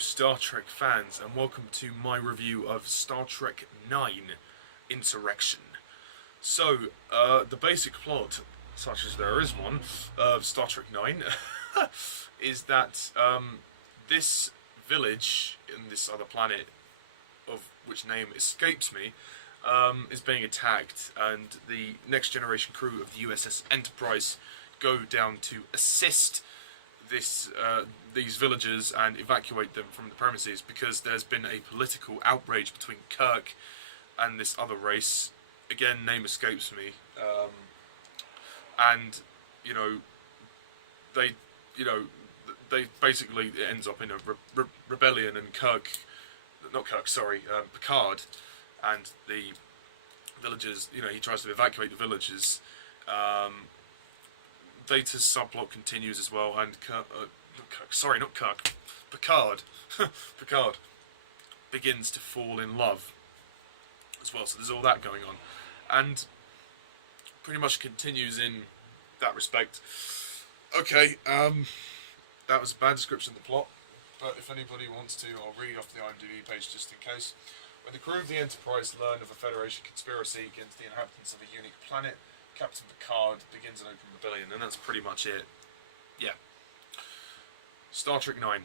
Star Trek fans, and welcome to my review of Star Trek IX, Insurrection. So, the basic plot, such as there is one, of Star Trek IX, is that this village in this other planet, of which name escapes me, is being attacked, and the next generation crew of the USS Enterprise go down to assist these villagers and evacuate them from the premises because there's been a political outrage between Kirk and this other race. Again, name escapes me. And they basically, it ends up in a rebellion, and Picard and the villagers. He tries to evacuate the villagers. Data's subplot continues as well, and Picard Picard begins to fall in love as well, so there's all that going on, and pretty much continues in that respect. Okay, that was a bad description of the plot, but if anybody wants to, I'll read off the IMDb page just in case. When the crew of the Enterprise learn of a Federation conspiracy against the inhabitants of a unique planet, Captain Picard begins an open rebellion, and that's pretty much it. Yeah. Star Trek IX.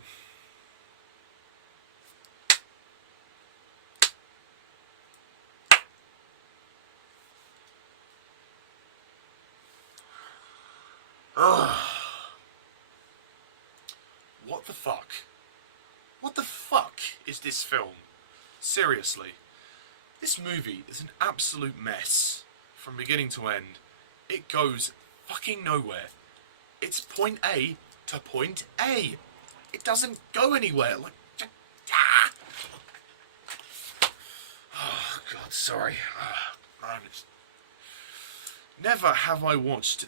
What the fuck? What the fuck is this film? Seriously. This movie is an absolute mess from beginning to end. It goes fucking nowhere. It's point A to point A. It doesn't go anywhere. Like, oh God, sorry. Man, never have I watched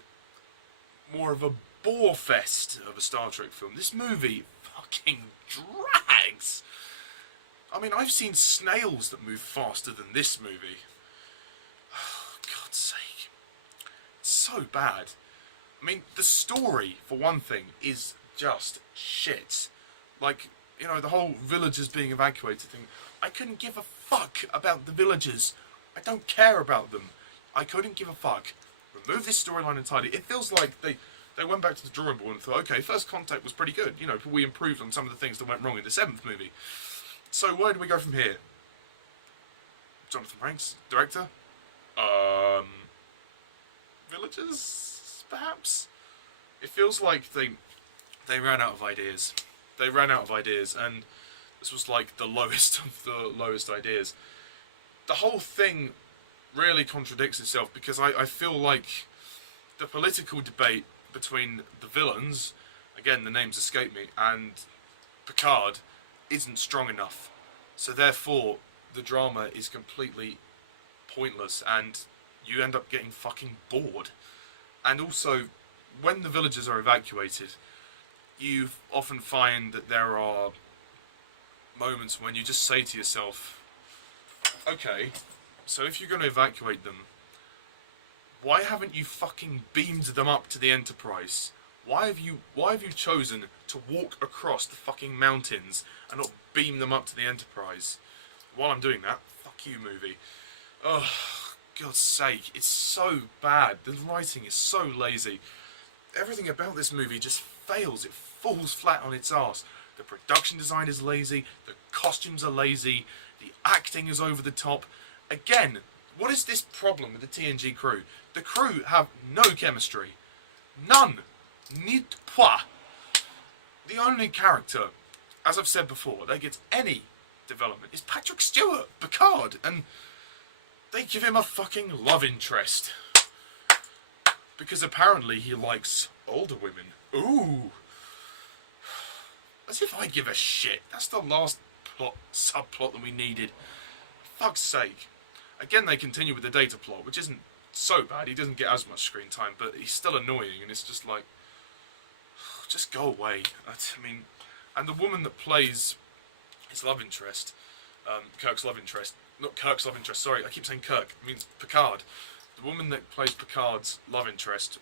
more of a bore fest of a Star Trek film. This movie fucking drags. I mean, I've seen snails that move faster than this movie. Oh, God's sake. It's so bad. I mean, the story, for one thing, is just shit. Like, the whole villagers being evacuated thing. I couldn't give a fuck about the villagers. I don't care about them. I couldn't give a fuck. Remove this storyline entirely. It feels like they went back to the drawing board and thought, okay, First Contact was pretty good. We improved on some of the things that went wrong in the 7th movie. So where do we go from here? Jonathon Frakes, director? Villagers, perhaps? It feels like they ran out of ideas. They ran out of ideas, and this was like the lowest of the lowest ideas. The whole thing really contradicts itself, because I feel like the political debate between the villains, again the names escape me, and Picard isn't strong enough. So therefore the drama is completely pointless, and you end up getting fucking bored. And also, when the villagers are evacuated, you often find that there are moments when you just say to yourself, okay, so if you're going to evacuate them, why haven't you fucking beamed them up to the Enterprise? Why have you chosen to walk across the fucking mountains and not beam them up to the Enterprise? While I'm doing that, fuck you, movie. Oh, God's sake, it's so bad. The writing is so lazy. Everything about this movie just fails. It falls flat on its arse. The production design is lazy. The costumes are lazy. The acting is over the top. Again, what is this problem with the TNG crew? The crew have no chemistry. None. Ni point. The only character, as I've said before, that gets any development is Patrick Stewart, Picard, and they give him a fucking love interest. Because apparently he likes older women. Ooh. As if I give a shit. That's the last subplot that we needed. Fuck's sake. Again, they continue with the Data plot, which isn't so bad. He doesn't get as much screen time, but he's still annoying, and it's just like, just go away. I mean, and the woman that plays his love interest, Kirk's love interest, not Kirk's love interest, sorry, I keep saying Kirk, it means Picard. The woman that plays Picard's love interest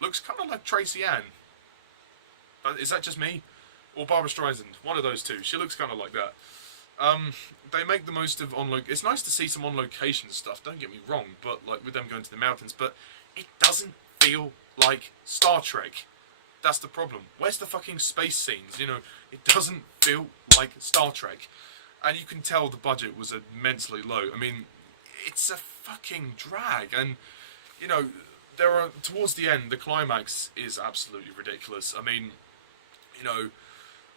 looks kind of like Tracy Ann. But is that just me? or Barbara Streisand, one of those two. She looks kind of like that. They make the most of it's nice to see some on location stuff, don't get me wrong, but like with them going to the mountains, but it doesn't feel like Star Trek. That's the problem. Where's the fucking space scenes? You know, it doesn't feel like Star Trek. And you can tell the budget was immensely low. I mean, it's a fucking drag. And, you know, towards the end, the climax is absolutely ridiculous. I mean, you know,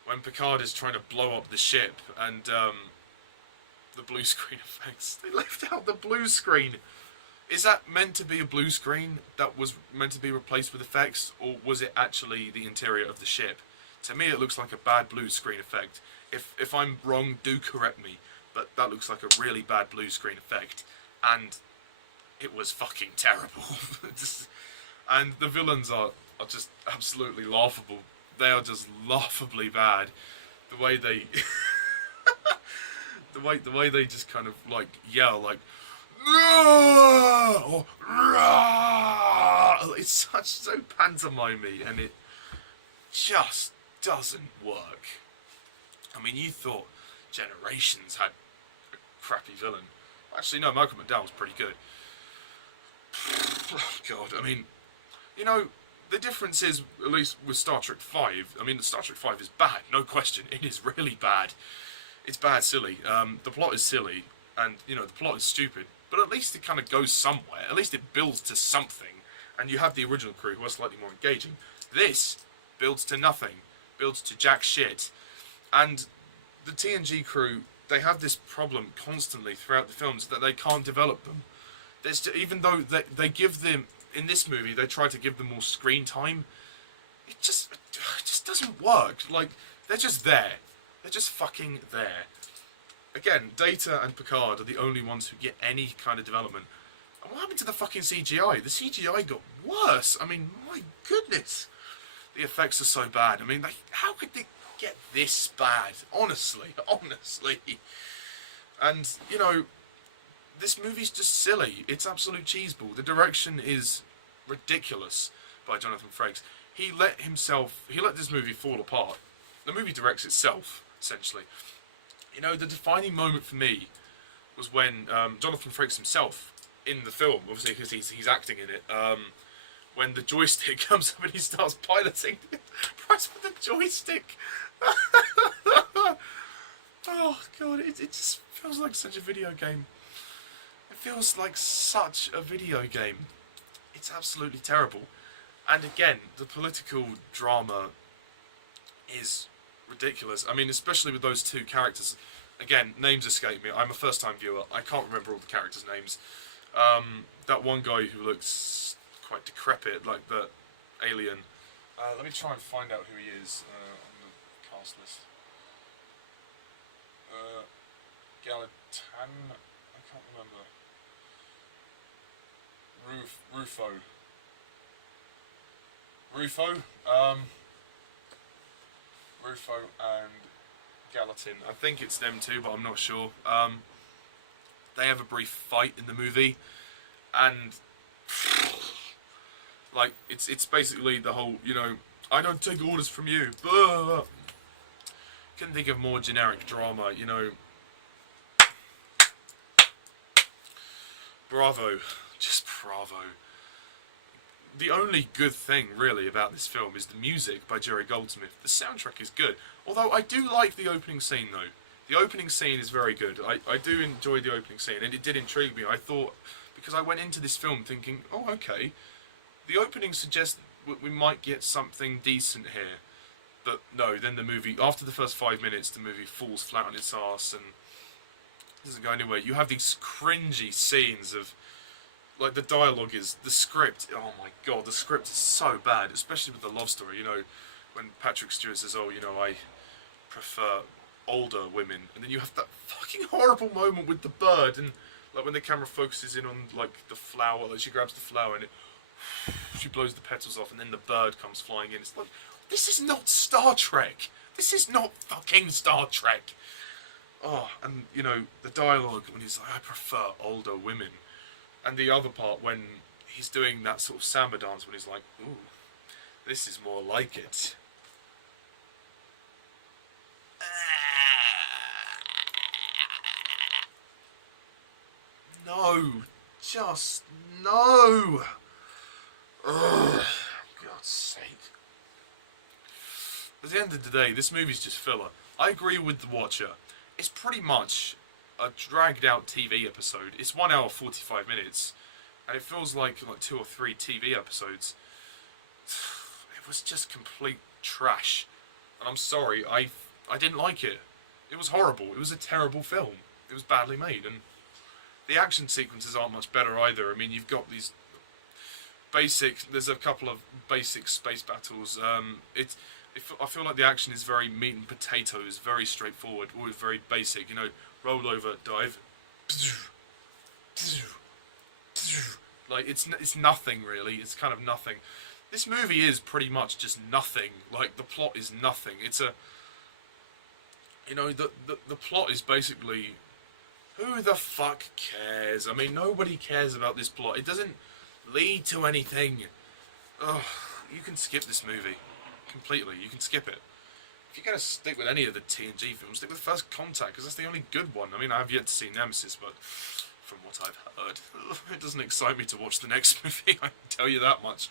when Picard is trying to blow up the ship and the blue screen effects, they left out the blue screen. Is that meant to be a blue screen that was meant to be replaced with effects, or was it actually the interior of the ship? To me, it looks like a bad blue screen effect. If I'm wrong, do correct me, but that looks like a really bad blue screen effect, and it was fucking terrible. And the villains are just absolutely laughable. They are just laughably bad. The way they, the way they just kind of like yell like. Or, it's so pantomimey, and it just doesn't work. I mean, you thought Generations had a crappy villain. Actually, no, Malcolm McDowell was pretty good. Oh, God, I mean, you know, the difference is, at least with Star Trek 5, I mean, Star Trek 5 is bad, no question. It is really bad. It's bad, silly. The plot is silly, and, you know, the plot is stupid. But at least it kind of goes somewhere. At least it builds to something. And you have the original crew who are slightly more engaging. This builds to nothing. Builds to jack shit. And the TNG crew, they have this problem constantly throughout the films that they can't develop them. Even though they give them, in this movie, they try to give them more screen time, it just doesn't work. Like, they're just there. They're just fucking there. Again, Data and Picard are the only ones who get any kind of development. And what happened to the fucking CGI? The CGI got worse. I mean, my goodness. The effects are so bad. I mean, how could they get this bad? Honestly. And, you know, this movie's just silly. It's absolute cheeseball. The direction is ridiculous by Jonathon Frakes. He let this movie fall apart. The movie directs itself, essentially. You know, the defining moment for me was when Jonathon Frakes himself, in the film, obviously because he's acting in it, when the joystick comes up and he starts piloting, press with the joystick. Oh God, it just feels like such a video game. It feels like such a video game. It's absolutely terrible. And again, the political drama is ridiculous. I mean, especially with those two characters. Again, names escape me. I'm a first-time viewer. I can't remember all the characters' names. That one guy who looks quite decrepit, like the alien. Let me try and find out who he is on the cast list. Galatan? I can't remember. Rufo and Gallatin. I think it's them two, but I'm not sure. They have a brief fight in the movie, and like it's basically the whole, you know, I don't take orders from you. Blah. Couldn't think of more generic drama, you know. Bravo, just bravo. The only good thing, really, about this film is the music by Jerry Goldsmith. The soundtrack is good. Although, I do like the opening scene, though. The opening scene is very good. I do enjoy the opening scene, and it did intrigue me. I thought, because I went into this film thinking, oh, okay, the opening suggests we might get something decent here. But no, then the movie, after the first 5 minutes, the movie falls flat on its arse and doesn't go anywhere. You have these cringy scenes of, like, the dialogue is, the script, oh my god, the script is so bad, especially with the love story, you know, when Patrick Stewart says, oh, you know, I prefer older women, and then you have that fucking horrible moment with the bird, and, like, when the camera focuses in on, like, the flower, like, she grabs the flower, and she blows the petals off, and then the bird comes flying in. It's like, this is not Star Trek! This is not fucking Star Trek! Oh, and, you know, the dialogue when he's like, I prefer older women. And the other part when he's doing that sort of samba dance when he's like, ooh, this is more like it. no. Just no. Ugh, for God's sake. At the end of the day, this movie's just filler. I agree with the watcher. It's pretty much a dragged out TV episode. It's 1 hour 45 minutes, and it feels like 2 or 3 TV episodes. It was just complete trash. And I'm sorry, I didn't like it. It was horrible. It was a terrible film. It was badly made, and the action sequences aren't much better either. I mean, you've got these there's a couple of basic space battles. I feel like the action is very meat and potatoes, very straightforward, always very basic. Roll over, dive. Like it's nothing really. It's kind of nothing. This movie is pretty much just nothing. Like the plot is nothing. It's a the plot is basically, who the fuck cares? I mean, nobody cares about this plot. It doesn't lead to anything. Ugh, you can skip this movie completely. You can skip it. If you're going to stick with any of the TNG films, stick with First Contact, because that's the only good one. I mean, I have yet to see Nemesis, but from what I've heard, it doesn't excite me to watch the next movie, I can tell you that much.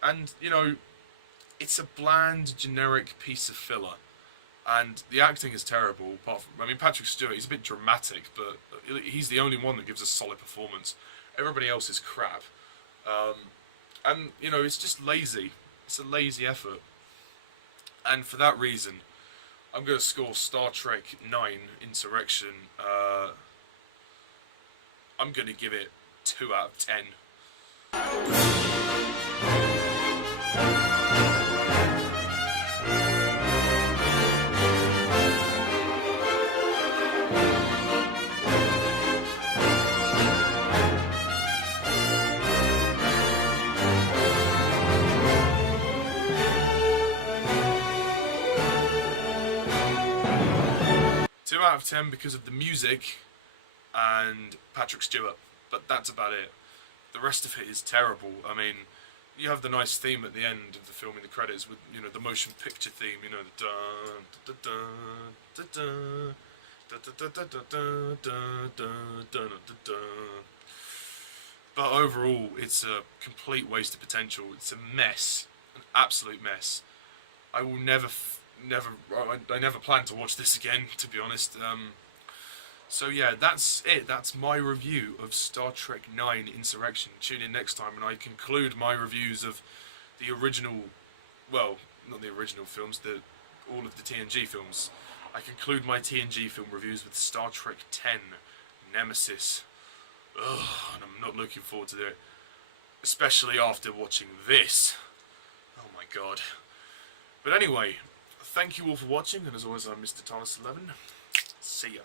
And, it's a bland, generic piece of filler. And the acting is terrible, apart from, Patrick Stewart, he's a bit dramatic, but he's the only one that gives a solid performance. Everybody else is crap. And, it's just lazy. It's a lazy effort. And for that reason, I'm going to score Star Trek 9 Insurrection. I'm going to give it 2 out of 10. 2 out of 10 because of the music and Patrick Stewart, but that's about it. The rest of it is terrible. I mean, you have the nice theme at the end of the film in the credits with, the motion picture theme, the dun dun dun dun dun dun dun dun dun. But overall, it's a complete waste of potential. It's a mess, an absolute mess. I will I never plan to watch this again, to be honest. So yeah, that's it. That's my review of Star Trek 9 Insurrection. Tune in next time and I conclude my reviews of the original, well, not the original films, all of the TNG films. I conclude my TNG film reviews with Star Trek 10 Nemesis. Ugh, and I'm not looking forward to it, especially after watching this. Oh my god. But anyway, thank you all for watching, and as always, I'm Mr. Thomas11. See ya.